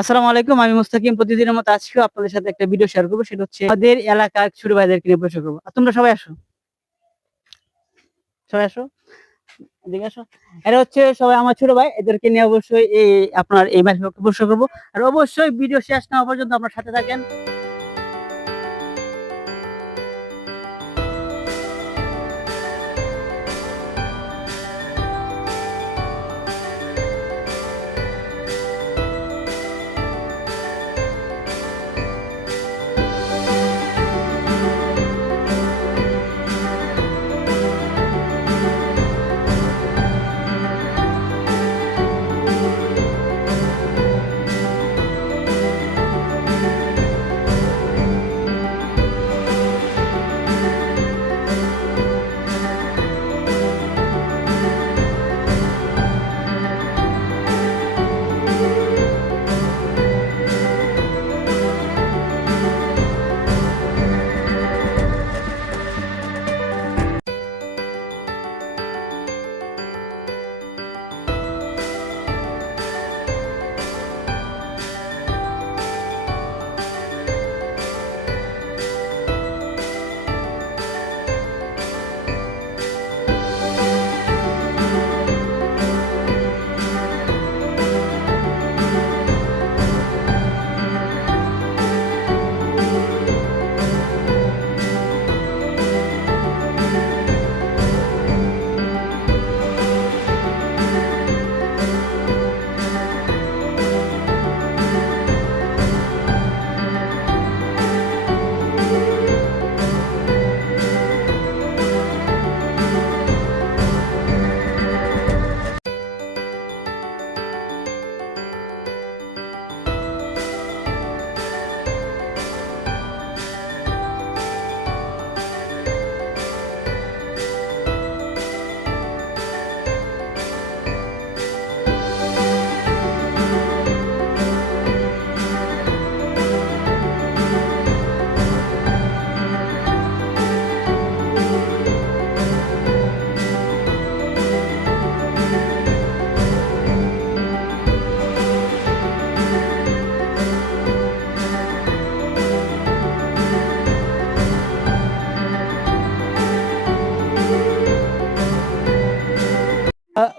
আসসালামু আলাইকুম, আমি মুস্তাকিম। প্রতিদিনের মতো আজকেও আপনাদের সাথে একটা ভিডিও শেয়ার করব। সেটা হচ্ছে আমাদের এলাকার ছোট ভাইদেরকে নিয়ে করব। তোমরা সবাই আসো। সবাই আসো। এটা হচ্ছে সবাই আমার ছোট ভাই। এদেরকে নিয়ে অবশ্যই আপনার এই মাসে প্রশ্ন করব। আর অবশ্যই ভিডিও শেষ না পর্যন্ত আপনার সাথে থাকেন।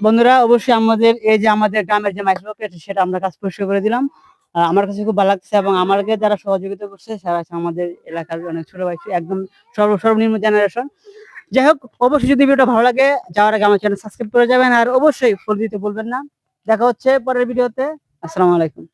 বন্ধুরা, অবশ্যই আমাদের এই যে আমাদের গ্রামের যে মাইক্রো সেটা আমরা কাজ পরিষ্কার করে দিলাম। আমার কাছে খুব ভালো লাগছে এবং আমাকে যারা সহযোগিতা করছে সারা আমাদের এলাকার অনেক ছোট ভাই একদম সর্ব, সর্বনিম্ন জেনারেশন যাই হোক, অবশ্যই যদি ভিডিওটা ভালো লাগে, যাওয়ার আগে আমার চ্যানেল সাবস্ক্রাইব করে যাবেন, আর অবশ্যই ফোন দিতে বলবেন না। দেখা হচ্ছে পরের ভিডিওতে। আসসালামু আলাইকুম।